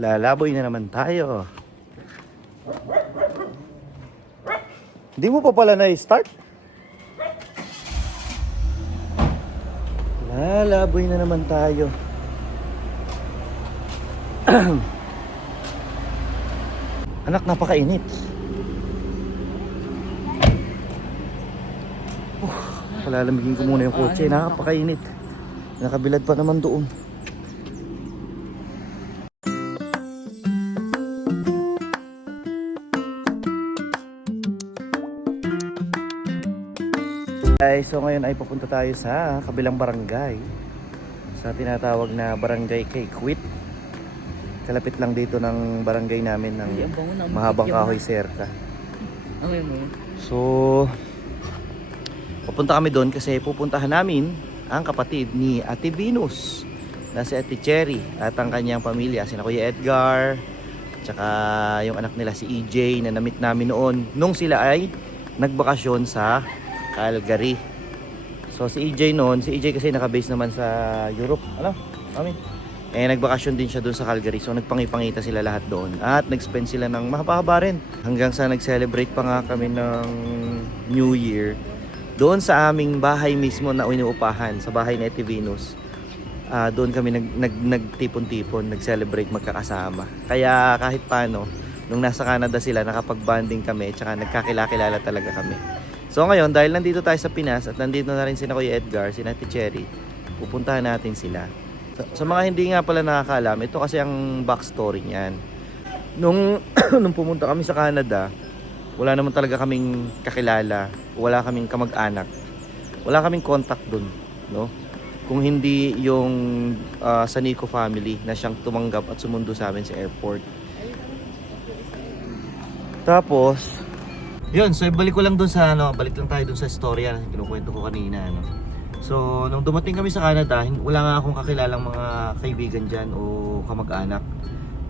Lalaboy na naman tayo. Hindi mo pa pala na-start? Lalaboy na naman tayo. Anak, napakainit. Palalamigin ko muna yung kotse. Napakainit. Nakabilad pa naman doon. Guys, so ngayon ay pupunta tayo sa kabilang barangay. Sa tinatawag na Barangay Quit. Kalapit lang dito ng barangay namin ng Mahabang Kahoy Serca. So, pupunta kami doon kasi pupuntahan namin ang kapatid ni Ate Venus na si Ate Cherry at ang kanyang pamilya, sina Kuya Edgar, tsaka yung anak nila si EJ na na-meet namin noon nung sila ay nagbakasyon sa Calgary. So si EJ noon, si EJ kasi nakabase naman sa Europe, nagbakasyon din siya doon sa Calgary. So nagpangipangita sila lahat doon at nag-spend sila ng mahaba rin hanggang sa nag-celebrate pa nga kami ng New Year doon sa aming bahay mismo na inuupahan, sa bahay ni Ate Venus. Doon kami nagtipon-tipon, nag-celebrate magkakasama. Kaya kahit paano, nung nasa Canada sila, nakapag-bonding kami, tsaka nagkakilala talaga kami. So ngayon, dahil nandito tayo sa Pinas at nandito na rin sina Kuya Edgar, si Ate Cherry, pupuntahan natin sila. Sa mga hindi nga pala nakakaalam, ito kasi ang backstory niyan. Nung pumunta kami sa Canada, wala naman talaga kaming kakilala, wala kaming kamag-anak, wala kaming contact dun, no? Kung hindi yung sa Nico family na siyang tumanggap at sumundo sa amin sa airport. Tapos, yun, so balik ko lang dun sa balik lang tayo dun sa storya na kinukwento ko kanina, So, nung dumating kami sa Canada, wala nga akong kakilalang mga kaibigan dyan o kamag-anak.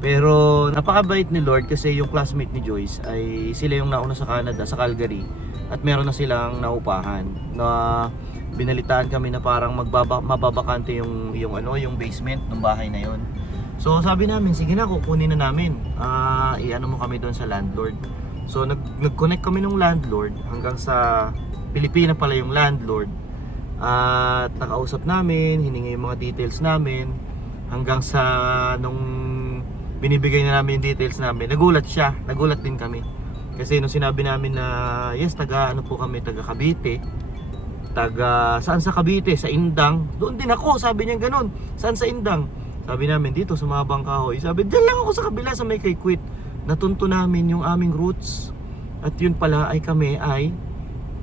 Pero napakabait ni Lord kasi yung classmate ni Joyce ay sila yung nauna sa Canada, sa Calgary. At meron na silang naupahan na binalitaan kami na parang mababakante yung basement ng bahay na yon. So sabi namin, sige na, kukunin na namin. Iano mo kami doon sa landlord. So nag-connect kami ng landlord hanggang sa Pilipina pala yung landlord. At nakausap namin, hiningi yung mga details namin hanggang sa nung binibigay na namin yung details namin, nagulat din kami. Kasi nung sinabi namin na yes, taga Cavite, saan sa Cavite? Sa Indang. Doon din ako, sabi niya ganun. Saan sa Indang? Sabi namin dito sa Mahabang Kahoy. Sabi, diyan lang ako sa kabila sa may Quit. Natunto namin yung aming roots. At yun pala ay kami ay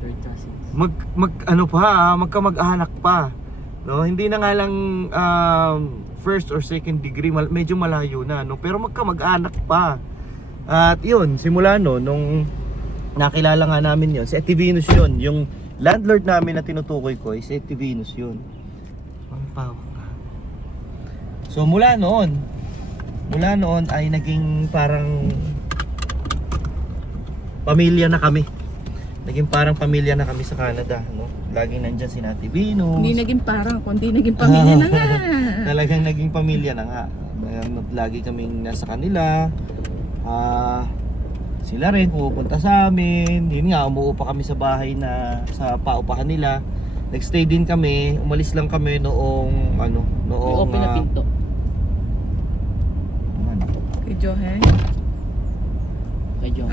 third cousins. Magkamag-anak pa. No, hindi na nga lang first or second degree, medyo malayo na, no, pero magkamag-anak pa. At yun, simula nung nakilala nga namin yun, si Ate Venus yun, yung landlord namin na tinutukoy ko, si Ate Venus yun. So mula noon ay naging parang pamilya na kami. Naging parang pamilya na kami sa Canada, no? Laging nandyan si Ate Venus. Hindi naging parang, kundi naging pamilya na nga. Talagang naging pamilya na nga. Lagi kaming nasa kanila. Sila rin pupunta sa amin. Yun nga, umuupa kami sa bahay na sa paupahan nila. Nagstay din kami. Umalis lang kami noong open na pinto. Kay Johan?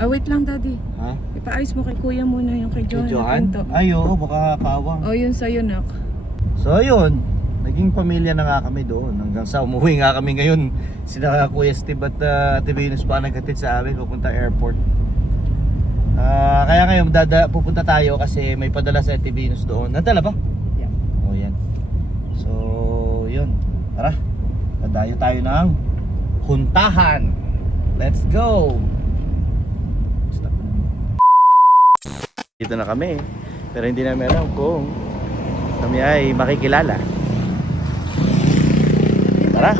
Wait lang, Daddy. Ha? Ipaayos mo kay Kuya muna yung kay Johan. Kay Johan? Ay, oo, baka kawang. Yun sa'yo, nak. So, yun. Naging pamilya na nga kami doon. Hanggang sa umuwi nga kami ngayon. Sina Kuya Steve at Ate Venus pa naghatid sa amin pupunta airport. Kaya ngayon pupunta tayo kasi may padala sa Ate Venus doon. Nadala ba? Yeah. Yan. So, yun. Tara. Dadayo tayo ng huntahan. Let's go! Dito na kami. Pero hindi namin alam kung kami ay makikilala. Tara.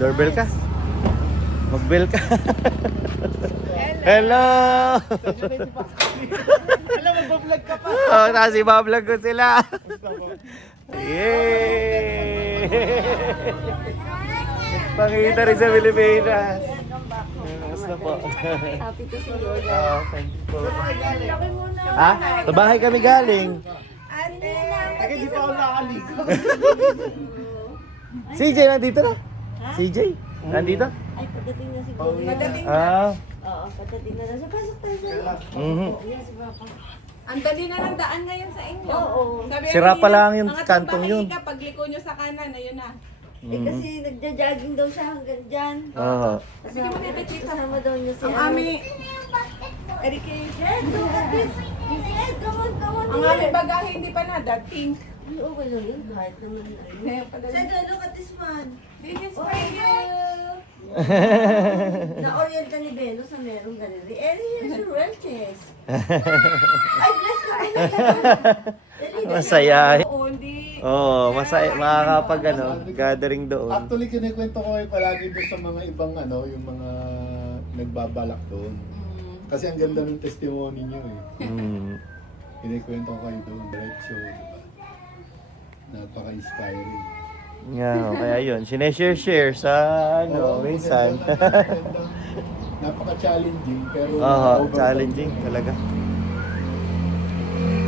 Doorbell ka. Mag-bell ka. Hello! Alam, mag-vlog ka pa. Kasi ma-vlog ko sila. Yay! Pakita rin sa Pilipinas. Kamusta po? Happy to see you. Thank you po. Ha? Sa bahay kami galing. Hindi pa ako nakaligo. CJ nandito na? CJ? Nandito? Ay, pagdating na siguro. Oo, pagdating na lang. Pasok tayo sa Mhm. Yes, Papa. Ang dali na ng daan ngayon sa inyo. Oo. Sabi Sira kanina, pa lang yung mga kantong tumbahay yun. ka, pagliko nyo sa kanan, ayun na. Eh kasi nagja-jogging daw siya hanggang dyan. Oo. Kasama daw niya si Ang ami, Erike, Come on, come on. ang ami bagahe hindi pa nadating. Ay, okay lang yun. Kahit naman. Ngayon pa dali. Look at this man. This is Oh, for you. Na-orient ka ni Beno sa merong ganito. Eh, here's your relatives. Ay, bless ka. Masaya. Oo, hindi. Oo, masaya. Makakapag gathering doon. Actually, kinikwento ko kayo palagi doon sa mga ibang yung mga nagbabalak doon. Kasi ang ganda ng testimony niyo eh. Mm. Kinikwento ko kayo doon, diretso, di ba? Napaka-inspiring. Yeah, kaya yun. Sineshare-share sa minsan. Napaka-challenging, pero Oo, overcome. challenging talaga.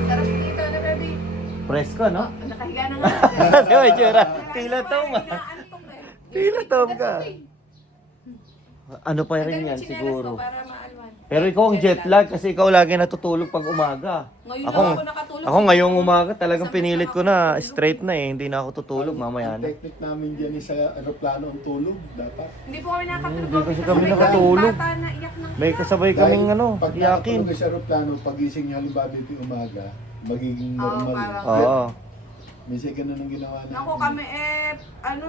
Sarap dito na, baby. Presko, no? Nakahiga na nga. Diba, Jura? Tila tom ah. Antok eh. Tila tom ka. Ano pa rin yan Chinelas ko siguro. para maalwan. Pero ikaw ang jet lag kasi ikaw lagi natutulog pag umaga. Ngayon Ako, lang ako nakatulog. ako ngayong umaga talagang pinilit ko na straight na eh. Hindi na ako tutulog mamaya Ang na. technique namin dyan is sa aeroplano ang tulog, dapat. Hindi po kami nakatulog. Hindi kasi kami Kasabay nakatulog. bata na iyak ng May kasabay kaming pag iyakin. nakatulog sa aeroplano, pagising niyo halimbawa dito yung umaga, magiging normal. parang- Oo. Minsan ganun ang ginawa namin. Ako kami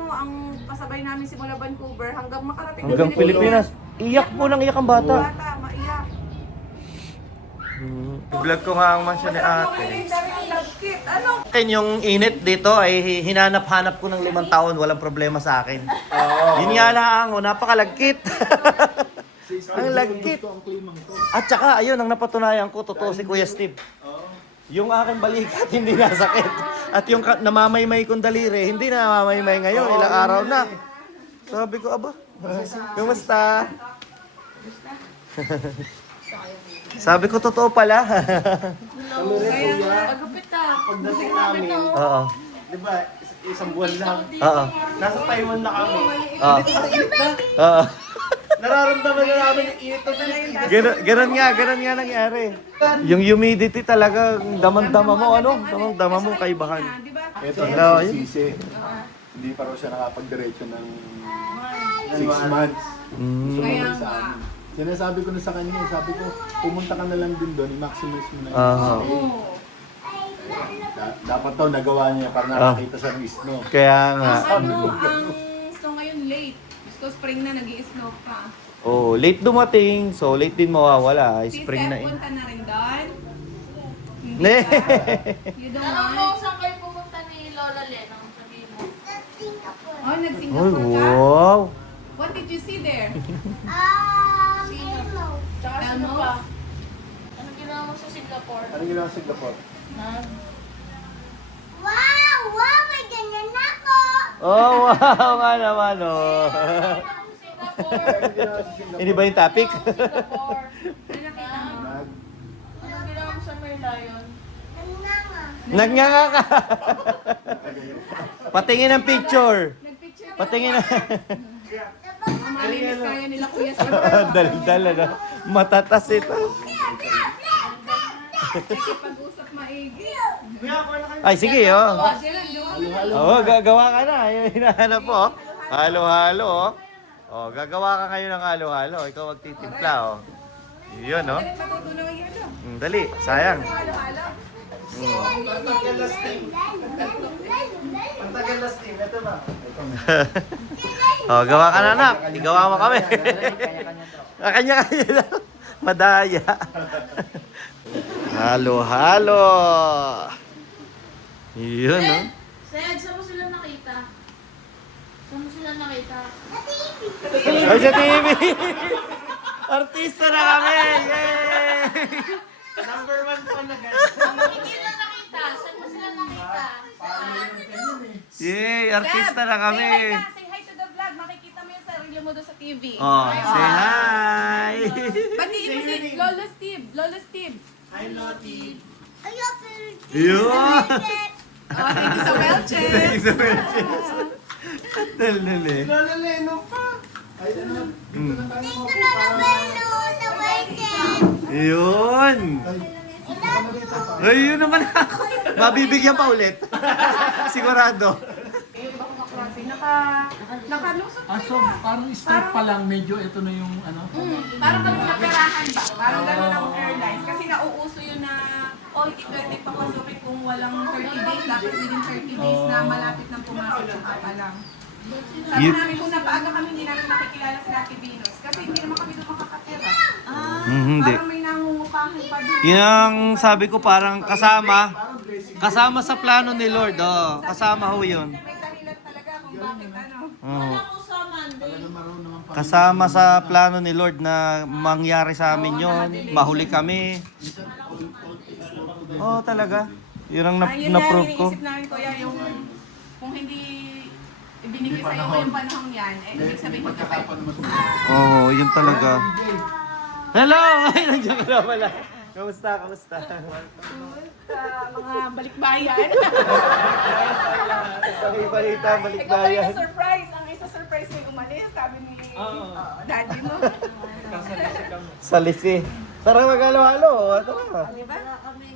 ang kasabay namin simula Vancouver hanggang makarating ng Hanggang Pilipinas. Iyak po nang iyak ang bata. Bata, maiyak. I-vlog ko nga ang mansya ni ate. Lagkit, ano? Akin yung init dito ay hinanap-hanap ko ng 5 taon, walang problema sa akin. Yun nga lang, napakalagkit. Ang lagkit. Gusto ang klimang to. At saka, ayun, ang napatunayan ko, totoo si Kuya Steve. Yung aking balikat, hindi nasakit. At yung namamaymay kong daliri, hindi na namamaymay ngayon, ilang araw na. Sabi ko, aba, kumusta? Sabi ko, totoo pala. Pagdating namin, Oo. di ba, isang buwan lang, Oo. nasa Taiwan na kami. Oo. Oo. Nararamdaman na namin yung init na Pilipinas. Ganun nga nangyari. Yung humidity talaga, damang-dama mo, damang-dama mo, kaibahan. Di ba? Ito Hello, si Sisi. Hindi pa raw siya nakapag-diretso ng 6 months. Mm. Kaya Sa nga. amin. Sinasabi ko na sa kanya, sabi ko, pumunta ka na lang din doon, i-maximize mo na yung Oo. stay. Dapat daw nagawa niya para nakakita siya ng snow. Kaya nga. Ang snow ngayon late. Gusto spring na, nag-i-snow pa. Oh, late dumating, so late din mawawala. Si Spring Seth, na eh. punta na rin doon. Hindi Ne. ka? You don't Alam mo want? kung saan kayo pumunta ni Lola Lenang? Sabihin mo. Oh, Ay, nag-Singapore ka? wow. What did you see there? Tsaka sino Elmo? pa? Anong ginawa mo sa Singapore? Ano ginawa sa Singapore? Oh, wow nga naman, oh. Singapore. Ano ginawa sa Singapore? Hindi ba yung topic? Singapore. Ano nakita mo? Anong ginawa mo sa Merlion? Nagnganga ka. Patingin ng picture. Nag-picture ka? Patingin na. Ang malinis kaya nila kuya sa Dal-dal, ano. Matatas ito. pag-usap maigi. Ay, sige, oh. Oh, sila, doon. Oo, gagawa ka na. Yung hinahanap mo, oh. Halo-halo, oh. Oh, gagawa ka ngayon ng halo-halo. Ikaw magtitimpla, oh. Yun, oh. Dali, matutunan ang yun, oh. Dali, sayang. Halo-halo. Ang tagal last team, ito ba? Oh, gawa ka na, anak. Igawa mo kami. Kanya-kanya lang. Madaya. Halo-halo. Yun, oh. Sed, saan mo sila nakita? Saan mo sila nakita? Ay, sa TV! Artista na kami! Yay! Number 1 pa na Hindi na nakita. Saan mo sila nakita? Yay! Artista na kami! Say hi to the vlog. Makikita mo mo doon sa TV. Oh, say hi! Batiin mo si Lolo Steve. Lolo Steve. Yun! Oh, thank you sa Welches. Dal-dal eh. Lola Leno pa! Ay, ano? Dito na tayo Yun! Ay, yun naman ako. Mabibigyan pa ulit. Sigurado. Kasi nakalusot So parang start pa lang, medyo ito na yung ano? Parang kami naperahan ba? Parang gano'n ang airlines. Kasi nauuso yun na, hindi pwede papasukin kung walang 30 days. Dapat within 30 days na malapit nang pumasok yung pa lang. Sabi namin kung napaaga kami, hindi namin makikilala si Lucky Venus. Kasi hindi naman kami doon makakatira. Hindi. Parang may nangungupahan pa doon. Yung sabi ko parang kasama sa plano ni Lord. Oh, kasama ho yun. May dahilan talaga kung bakit ano. Oh. Kasama sa plano ni Lord na mangyari sa amin yun. Mahuli kami. Oh, talaga. Yun ang Ayun na-prove ko. iniisip namin kuya, yung kung hindi ibinigay sa'yo ko yung panahong yan, ibig sabihin magkakaiba. Oo, yun talaga. Hello! Ay, nandiyan ka na pala. Kamusta? Mga balikbayan. Balita, Ikaw pa rin na-surprise. Ang isa surprise niya umalis, sabi ni daddy mo. Sa lisi. Tara mag-halo-halo. Tara. Diba?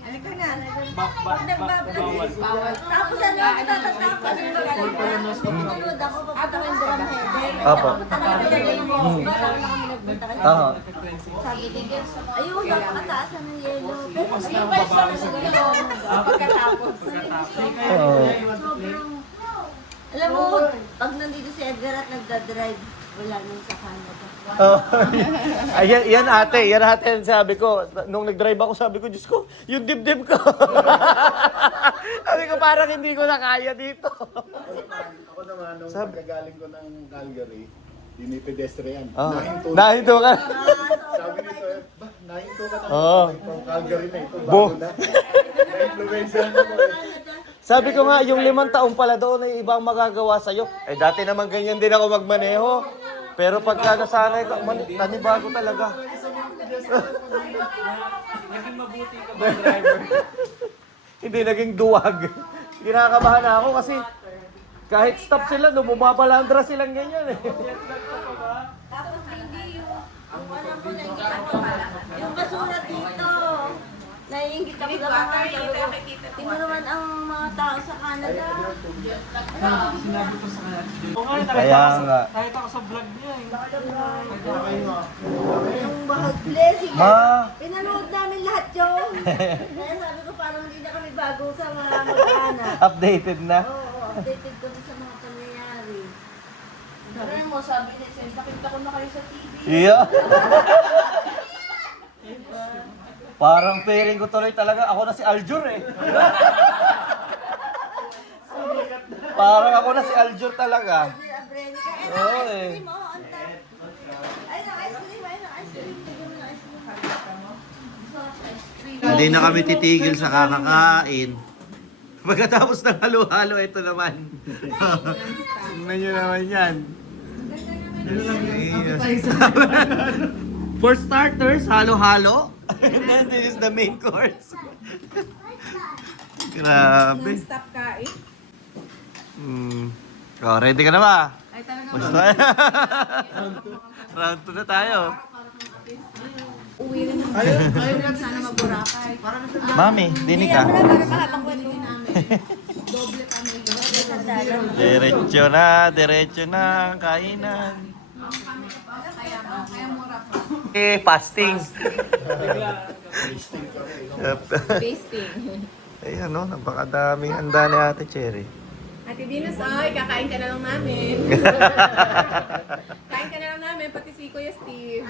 Halika na. Pag nagbabalik, tapos ano, tatatapos. Nanonood ako, papunta ko yung drum header. Apo. Papunta na kami dyan yung hospital, ako kami nagpunta kasi. Oo. Sabi ni Gil, ayun, napakataasan ng yelo. Pero yung pa Pagkatapos. sobrang, alam mo, pag nandito si Edgar at nagdadrive, wala nang sa Canada. Oh, ayan, yan ate ang sabi ko. Nung nag-drive ako, sabi ko, Diyos ko, yung dibdib ko. Sabi ko, parang hindi ko na kaya dito. Ako naman, nung pagkagaling ko ng Calgary, yun yung pedestrian. Oh. Nahinto Nahito ka. na. Sabi nito, nahinto ka na. Oo. From Calgary na ito, Bo. bago na. Na-influensya na ako eh. Sabi ko nga, yung 5 taon pala doon ay ibang magagawa sa'yo. Eh, dati naman ganyan din ako magmaneho. Pero pagka nasanay ko, nanibago talaga. Naging mabuti ka ba, driver? Hindi naging duwag. Kinakabahan na ako kasi kahit stop sila, no, bumabalandra silang ganyan eh. Tapos hindi yung alam ko, naiingit ako. Yung basura dito. Naiingit ako sa mga tingnan naman ang mga tao sa Canada. Sinabi ko sa kanya. Oo nga, Kaya nga. nakita ko sa vlog niya. Yung bahag blessing. Ma. Pinanood namin lahat yun. Kaya sabi ko parang hindi na kami bago sa mga mag-anak. Updated na. Oo, updated kami sa mga pangyayari. Sabi mo, sabi ni Sen, nakita ko na kayo sa TV. Yeah. Parang pairing ko tuloy talaga. Ako na si Aljur eh. Parang ako na si Aljur talaga. Abrenica. Ayun Oo, ang ice eh. cream, oh. Ang tap. Ayun ang ice cream, ayun ang ice cream. Tignan mo ng ice cream. Hindi na kami titigil sa kakakain. Pagkatapos ng halo-halo, ito naman. Tingnan nyo naman yan. Yes. For starters, halo-halo. And then this is the main course. Grabe. Non-stop kain. Oh, ready ka na ba? Ay talaga. Basta. Round 2 na tayo. Uwi rin ng ayun sana mag-Boracay. Mami, dinig ka. Mahabang kwento namin. Doble kami. Diretso na ang kainan. Kaya mura pa. Fasting. Tasting. Ayan no, napakadaming handa ni Ate Cherry. Ate Venus, ay, kakain ka na lang namin. Kain ka na lang namin, pati si Kuya Steve.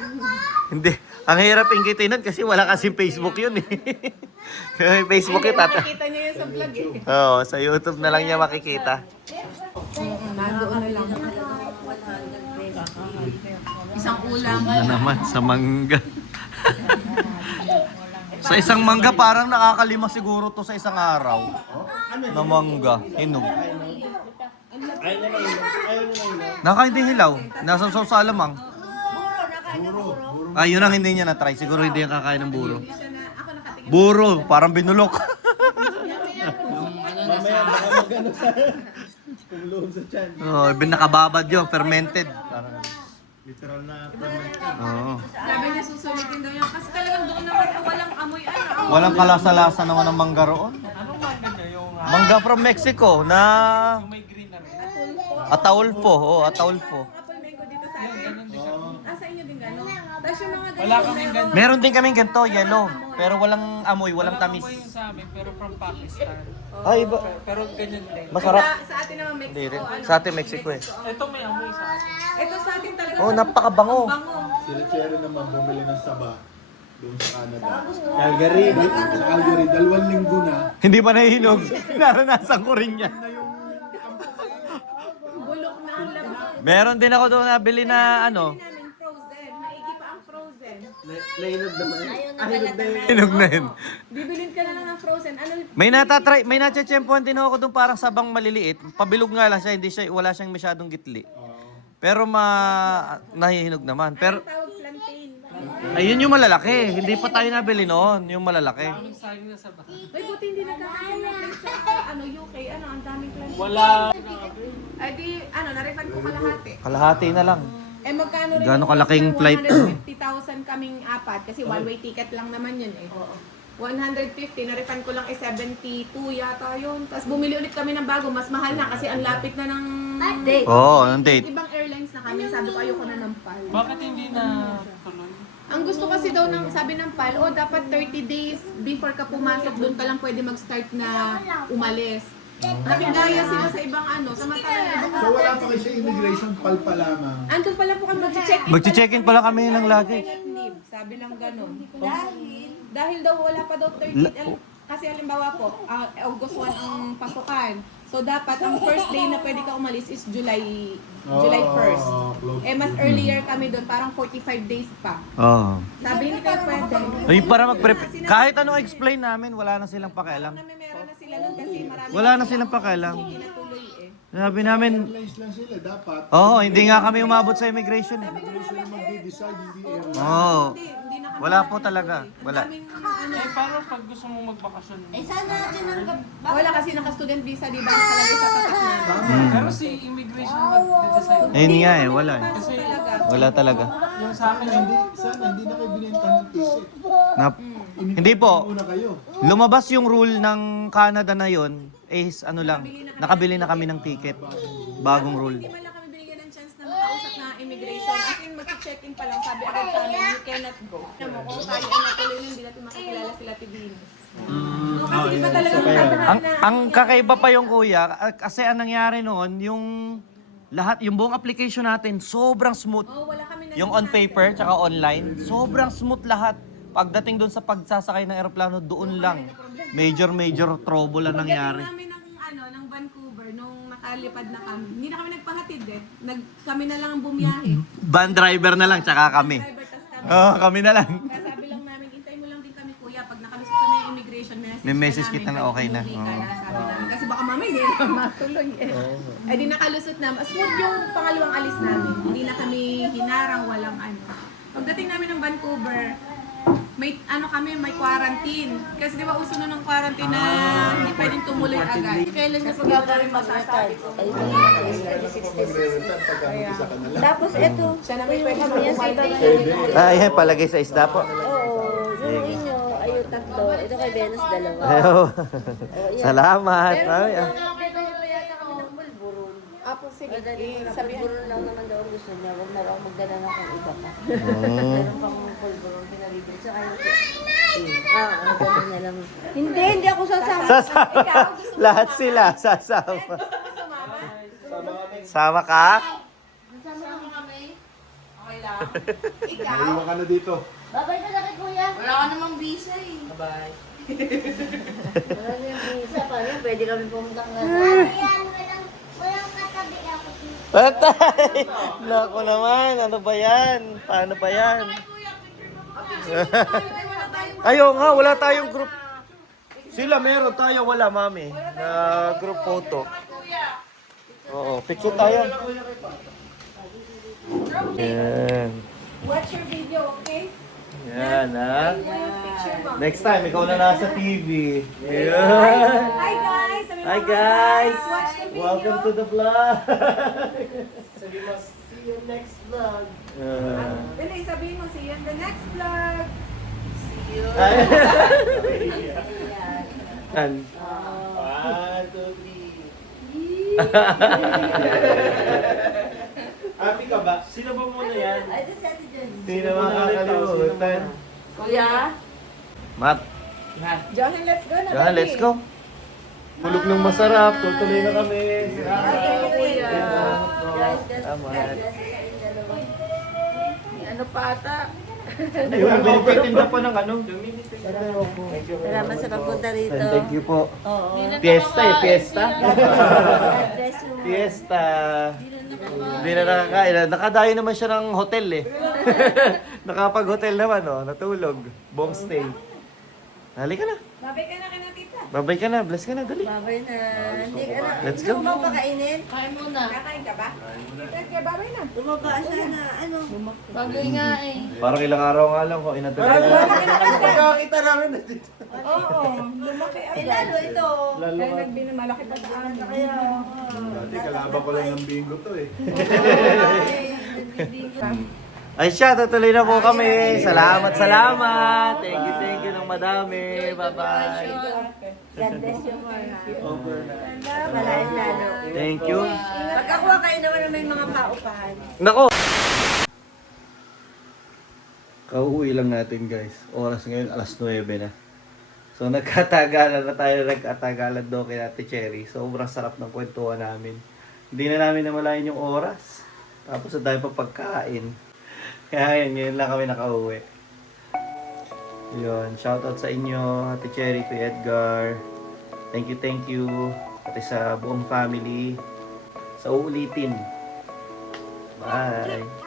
Hindi, ang hirap ingitinan kasi wala kasing Facebook yun eh. Kaya Facebook yun, Makikita niyo yun sa vlog eh. Oo, sa YouTube na lang niya makikita. Nandoon na lang. Isang ulam. Na naman, sa mangga. Sa isang mangga, parang nakakalima siguro to sa isang araw. Na mangga, hinog. Ayaw na ilaw. Naka hindi hilaw. Nasa sa alamang. Buro, nakain ng buro. Ay, yun ang hindi niya na-try. Siguro hindi niya kakain ng buro. Hindi siya na, ako nakatingin. Buro, parang binulok. Mamaya baka magano sa tumulong sa tiyan. Oh, nakababad yun, fermented. Literal na fermented. Oo. Sabi niya susulitin daw yan. Kasi talagang doon naman walang amoy. Ano, Walang kalasa-lasa naman ng mangga roon. Anong mangga niya? Yung Mangga from Mexico na may green na rin. Ataulfo. Oh, Ataulfo. apple mango dito sa atin. Ah, sa inyo din gano'n. Tapos yung mga Wala ganito kaming meron. Meron din kaming ganito, yellow. Pero walang amoy, walang tamis. Wala yung sa amin, pero from Pakistan. Ay, iba. Pero ganyan din. Masarap. Sa atin naman Mexico. Hindi rin. Ano, Sa atin Mexico eh. Ito may amoy sa atin. Ito sa atin talaga. Oh, napakabango. Bango. Sila Cherry naman bumili ng saba doon sa Canada. Calgary. Sa Calgary, 2 linggo na. Hindi pa nahihinog. Naranasan ko rin yan. Bulok na ang labas. Meron din ako doon nabili na ano. Namin frozen. Maigi pa ang frozen. Nahinog naman. Ayun na balat na Hinog na yun. Bibilin ka na lang ng frozen. Ano? May natsetsempohan din ako doon parang sabang maliliit. Pabilog nga lang siya, wala siyang masyadong gitli. Pero nahihinog naman. Pero Tawag plantain. ayun yung malalaki. Hindi pa tayo nabili noon, yung malalaki. Ang saging na sa baka. Ay, buti hindi nagkakasin sa UK. Ano, ang daming plantain. Wala. Ay, di, na-refund ko kalahati. Kalahati na lang. Eh, magkano rin Gaano yung kalaking cost ng flight? 150,000 kaming apat kasi one-way ticket lang naman yun eh. 150, na-refund ko lang 72 yata yun. Tapos bumili ulit kami ng bago, mas mahal na kasi ang lapit na ng... Date. Oo, ng date. Ibang airlines na kami, sabi ko ayoko na ng PAL. Bakit hindi na tuloy? Ang gusto kasi daw ng sabi ng PAL, dapat 30 days before ka pumasok, doon ka lang pwede mag-start na umalis. Nakigaya sila sa ibang samantala ibang So wala pa kayo sa immigration, pal pa lamang. andun pala po kami mag-check-in. Magche-check-in pala kami ng lagi. Leave, sabi lang ganun. Dahil daw wala pa daw 30, kasi halimbawa po, August 1 ang pasukan. So dapat ang first day na pwede ka umalis is July 1st. Eh mas earlier kami doon, parang 45 days pa. Oo. Sabi hindi kayo pwede. Ay, para kahit ano explain namin, wala na silang pakialam. Meron na sila nun kasi marami Wala na silang pakialam. kinatuloy eh. Sabi namin, Airlines lang sila, dapat. oo, hindi nga kami umabot sa immigration. Eh. Immigration ang magde-decide, hindi airline. Oo. Hindi na kami Wala po talaga. Wala. Daming, Eh, paano pag gusto mong magbakasyon? Sana tinanggap. wala kasi naka-student visa, di ba? Nakalagay sa tatak namin. Pero si immigration mag-decide. Ayun nga eh, wala eh. Kasi talaga. Wala talaga. Yung sa akin, Sana hindi na kayo binenta ng ticket. Hindi po. Muna kayo. Lumabas yung rule ng Canada na yon is ano lang, nakabili na kami ng ticket. Bagong rule. Hindi man lang kami binigyan ng chance na makausap na immigration. As in, mag-check-in pa lang. Sabi agad sa amin, you cannot go. Alam mo, kung tayo ay natuloy nun, hindi natin makikilala sila Tibinos. No, kasi iba talaga Ang kakaiba pa yung kuya, kasi ang nangyari noon, yung lahat, yung buong application natin, sobrang smooth. Oh, wala kami na Yung on paper, tsaka online, sobrang smooth lahat. Pagdating doon sa pagsasakay ng eroplano, doon lang. Major trouble ang nangyari. namin ng Vancouver, nung nakalipad na kami. Hindi na kami nagpahatid eh. Kami na lang ang bumiyahe. Van driver na lang, tsaka kami. Driver, tas kami. Kami na lang. Kaya sabi lang namin, intay mo lang din kami kuya. Pag nakalusot kami ng immigration, May message kita na okay na. Sabi namin. Kasi baka mamay hindi na matuloy eh. Ay di nakalusot na. Smooth yung pangalawang alis namin. Hindi na kami hinarang, walang Pagdating namin ng Vancouver, may may quarantine. Kasi di ba uso na ng quarantine na hindi pwedeng tumuloy agad. Kailan niya Pagka rin masasabi ko. Ay, 26 days. Pagka mag-isa ka na lang. Tapos ito, Siya na may pwede yan sa iba. Yan, palagay sa isda po. Oo, yung inyo, ayo tatlo. Ito kay Venus, dalawa. Salamat. Nakapita niyo pa yata kami ng bulburon. Apo, sige. Sabi bulburon lang naman daw ang gusto niya. Huwag na lang magdala na kung iba pa. Meron pang bulburon, pinalibig. So, ayaw ko. Ang ganda niya lang. Hindi ako sasama. Sasama. Lahat sila sasama. Sama ka? Okay lang. Ikaw? Naiwan ka na dito. Babay ka na kay kuya. Wala ka namang visa eh. bye. Wala na yung visa. Paano? Pwede kami pumunta nga. Patay! Naku naman, ano ba yan? Paano ba yan? Ayaw nga, wala tayong group. Sila meron, tayo wala, mami. Na group photo. Oo, picture tayo. Yan. Watch your video, okay? Yan, ha? Picture mo. Next time, ikaw na nasa TV. Yan. Hi guys! Sabi mo, Hi guys! Watch the video. Welcome to the vlog! Sabi mo, see you next vlog. Dali, sabihin mo, see you in the next vlog. Yan. 1, 2, 3. Happy ka ba? Sino ba muna yan? Ay, ito si Ate Jen. Hindi na makakalimutan. Kuya? Matt, Johan, let's go na. Johan, let's go. Tulog ng masarap. Tutuloy na kami. Kuya. Guys, Tama. Ano pa ata? Yung binipitinda pa ng ano. Salamat sa pagpunta rito. Thank you po. Oo. Fiesta eh, fiesta. God bless you. Fiesta. Hindi na nakakain. Nakadayo naman siya ng hotel eh. Nakapag-hotel naman oh, natulog. Buong stay. Halika na. Babay ka na kay na tita. Babay ka na, bless ka na, dali. Babay na. Hindi ka na. Let's Gusto go. mo bang pakainin? Kakain ka ba? Sige, babay na. Tumaba siya na. Ano? Bagay nga eh. Parang ilang araw nga lang ko, inadala na. Pagkakita namin na dito. Oo, lumaki Eh, agad. lalo ito. Kaya nagbinamalaki pa sa amin. Kaya, Dati kalaban ko lang ng bingo to eh. ay, nagbibigay. Ay siya, tutuloy na po kami. Salamat, salamat. Thank you ng madami. Bye-bye. God bless you more. Over na. Malain lalo. Thank you. Pagkakuha kayo naman na may mga paupahan. Nako! Kauwi lang natin guys. Oras ngayon, alas 9 na. So nagkatagalan na tayo, nagkatagalan daw kay Ate Cherry. Sobrang sarap ng kwentuhan namin. Hindi na namin namalayan yung oras. Tapos na tayo pa pagkain. Kaya ngayon lang kami nakauwi. Yun, shoutout sa inyo, Ate Cherry, Kuya Edgar. Thank you. Pati sa buong family. Sa uulitin. Bye!